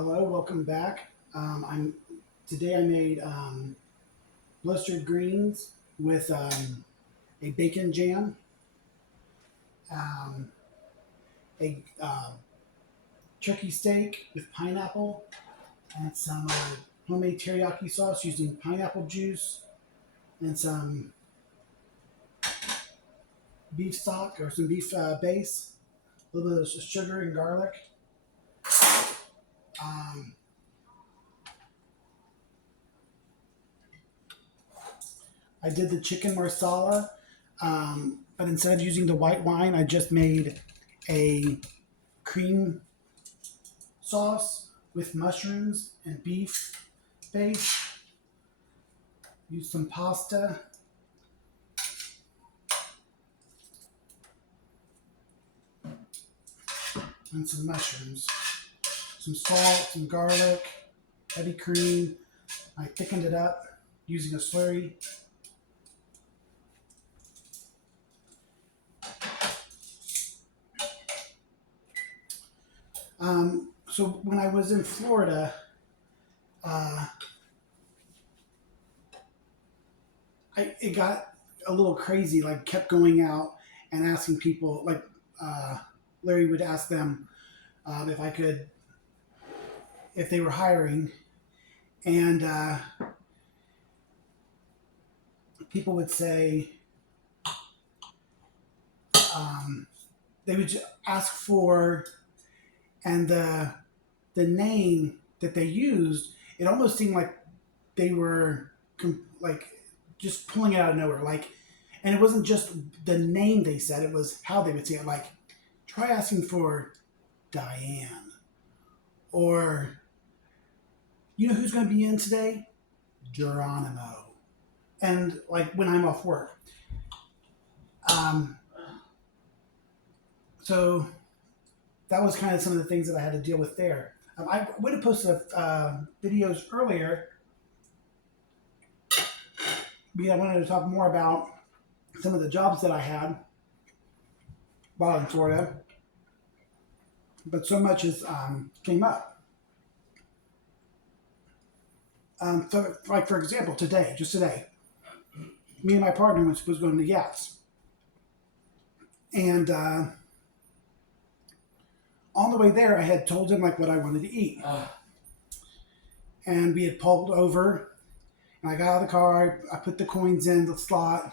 Hello, welcome back. Today I made blistered greens with a bacon jam, um, a turkey steak with pineapple, and some homemade teriyaki sauce using pineapple juice, and some beef stock or some beef base, a little bit of sugar and garlic. Um, I did the chicken marsala, but instead of using the white wine, I just made a cream sauce with mushrooms and beef base. Use some pasta. And some mushrooms. Some salt, some garlic, heavy cream. I thickened it up using a slurry. So when I was in Florida, it got a little crazy. Like kept going out and asking people. Like Larry would ask them if I could, if they were hiring, and people would say they would ask for, and the name that they used, it almost seemed like they were like just pulling it out of nowhere. Like, and it wasn't just the name they said; it was how they would say it. Like, try asking for Diane, or you know who's going to be in today? Geronimo. And like when I'm off work. Um, so that was kind of some of the things that I had to deal with there. I would have posted videos earlier because I wanted to talk more about some of the jobs that I had while in Florida, but so much has came up. So, like for example, just today, me and my partner was going to Yats, and on the way there, I had told him like what I wanted to eat, and we had pulled over. And I got out of the car. I put the coins in the slot.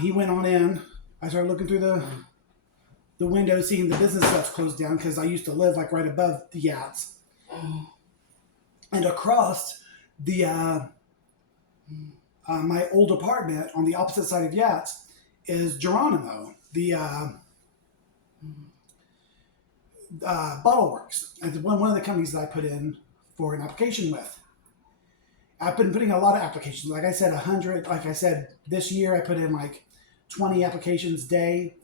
He went on in. I started looking through the window, seeing the business that's closed down because I used to live like right above the Yats, and across the my old apartment on the opposite side of Yats is Geronimo, the Bottle Works, and one of the companies that I put in for an application with. I've been putting a lot of applications. Like I said, 100. Like I said, this year I put in like 20 applications a day.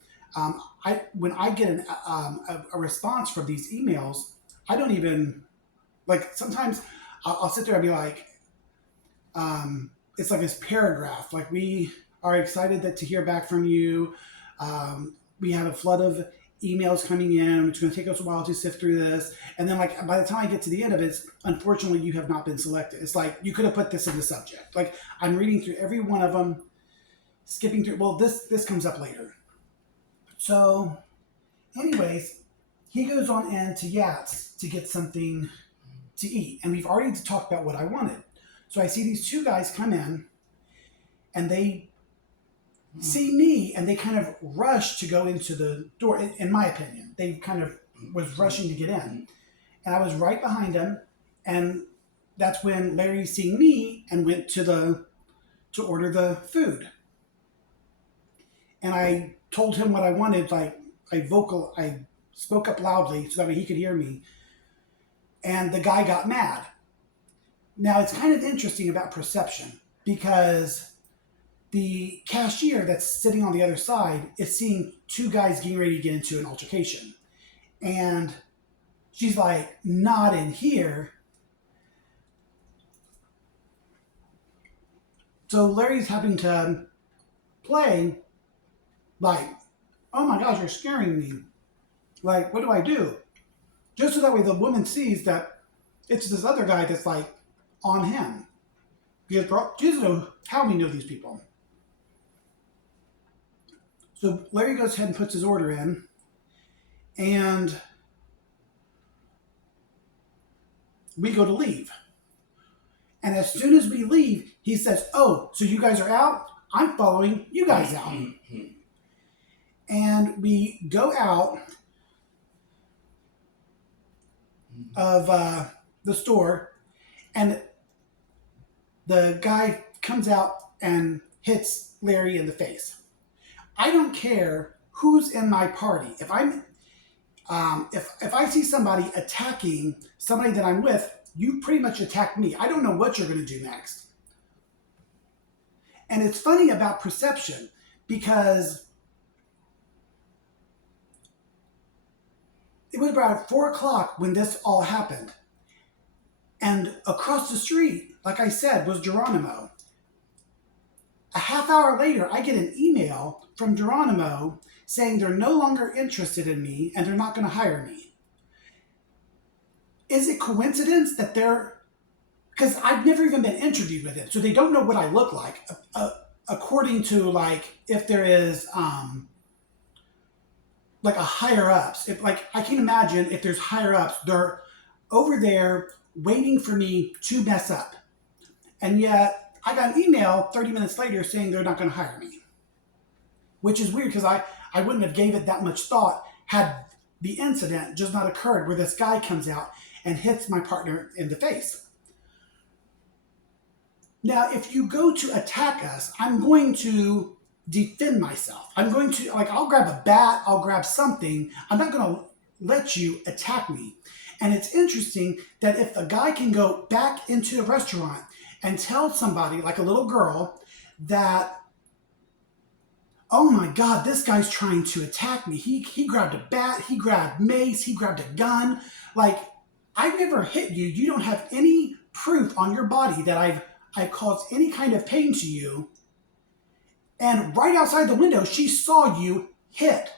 When I get a response from these emails, I don't even like. Sometimes I'll sit there and be like, it's like this paragraph. Like we are excited to hear back from you. We have a flood of emails coming in. It's going to take us a while to sift through this. And then like by the time I get to the end of it, unfortunately you have not been selected. It's like you could have put this in the subject. Like I'm reading through every one of them, skipping through. Well, this comes up later. So, anyways, he goes on in to Yats to get something to eat, and we've already talked about what I wanted. So I see these two guys come in, and they see me and they kind of rush to go into the door. In my opinion, they kind of was rushing to get in, and I was right behind them, and that's when Larry seen me and went to order the food, and I told him what I wanted. Like I spoke up loudly so that way he could hear me, and the guy got mad. Now it's kind of interesting about perception because the cashier that's sitting on the other side is seeing two guys getting ready to get into an altercation. And she's like, not in here. So Larry's having to play like, oh my gosh, you're scaring me. Like, what do I do? Just so that way the woman sees that It's this other guy that's like on him. Because Jesus knows how we know these people. So Larry goes ahead and puts his order in, and we go to leave. And as soon as we leave, he says, "Oh, so you guys are out? I'm following you guys out." And we go out of the store, and the guy comes out and hits Larry in the face. I don't care who's in my party. If I'm if I see somebody attacking somebody that I'm with, you pretty much attack me. I don't know what you're going to do next. And it's funny about perception, because it was about 4 o'clock when this all happened. And across the street, like I said, was Geronimo. A half hour later, I get an email from Geronimo saying they're no longer interested in me and they're not going to hire me. Is it coincidence that they're... Because I've never even been interviewed with it, so they don't know what I look like. According to, like, if there is, like, a higher-ups. If, like, I can imagine if there's higher-ups, they're over there waiting for me to mess up. And yet, I got an email 30 minutes later saying they're not going to hire me. Which is weird, because I wouldn't have gave it that much thought had the incident just not occurred where this guy comes out and hits my partner in the face. Now, if you go to attack us, I'm going to defend myself. I'm going to, like, I'll grab a bat, I'll grab something. I'm not going to let you attack me. And it's interesting that if a guy can go back into a restaurant and tell somebody, like a little girl, that, "Oh my God, this guy's trying to attack me. He grabbed a bat, he grabbed mace, he grabbed a gun. Like, I've never hit you. You don't have any proof on your body that I've caused any kind of pain to you. And right outside the window, she saw you hit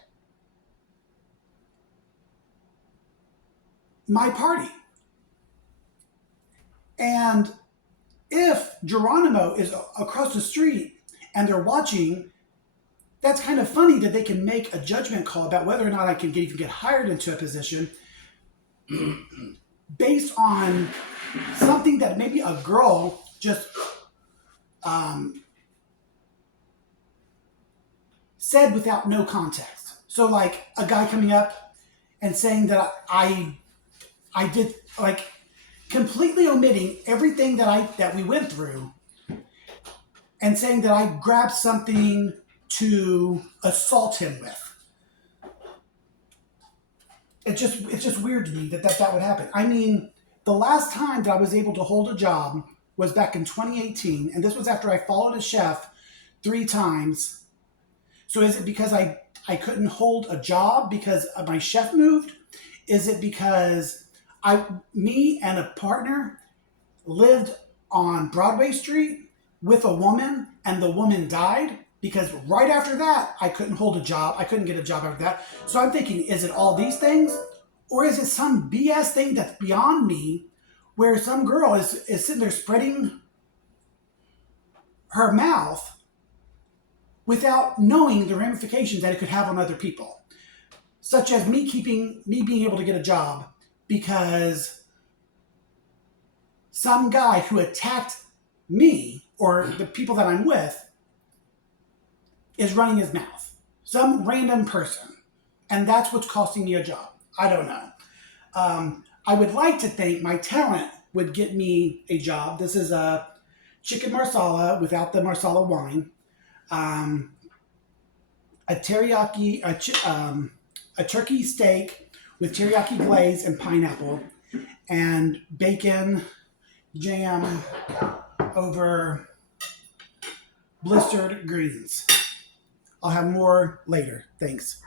my party." And if Geronimo is across the street and they're watching, that's kind of funny that they can make a judgment call about whether or not I can even get hired into a position based on something that maybe a girl just said without no context. So, like, a guy coming up and saying that I did, like, completely omitting everything that we went through and saying that I grabbed something to assault him with. It's just weird to me that would happen. I mean, the last time that I was able to hold a job was back in 2018, and this was after I followed a chef 3 times. So is it because I couldn't hold a job because my chef moved? Is it because me and a partner lived on Broadway Street with a woman and the woman died? Because right after that, I couldn't hold a job. I couldn't get a job after that. So I'm thinking, is it all these things? Or is it some BS thing that's beyond me where some girl is sitting there spreading her mouth without knowing the ramifications that it could have on other people? Such as me being able to get a job because some guy who attacked me or the people that I'm with is running his mouth. Some random person. And that's what's costing me a job. I don't know. I would like to think my talent would get me a job. This is a chicken marsala without the marsala wine. A teriyaki, a turkey steak with teriyaki glaze and pineapple, and bacon jam over blistered greens. I'll have more later. Thanks.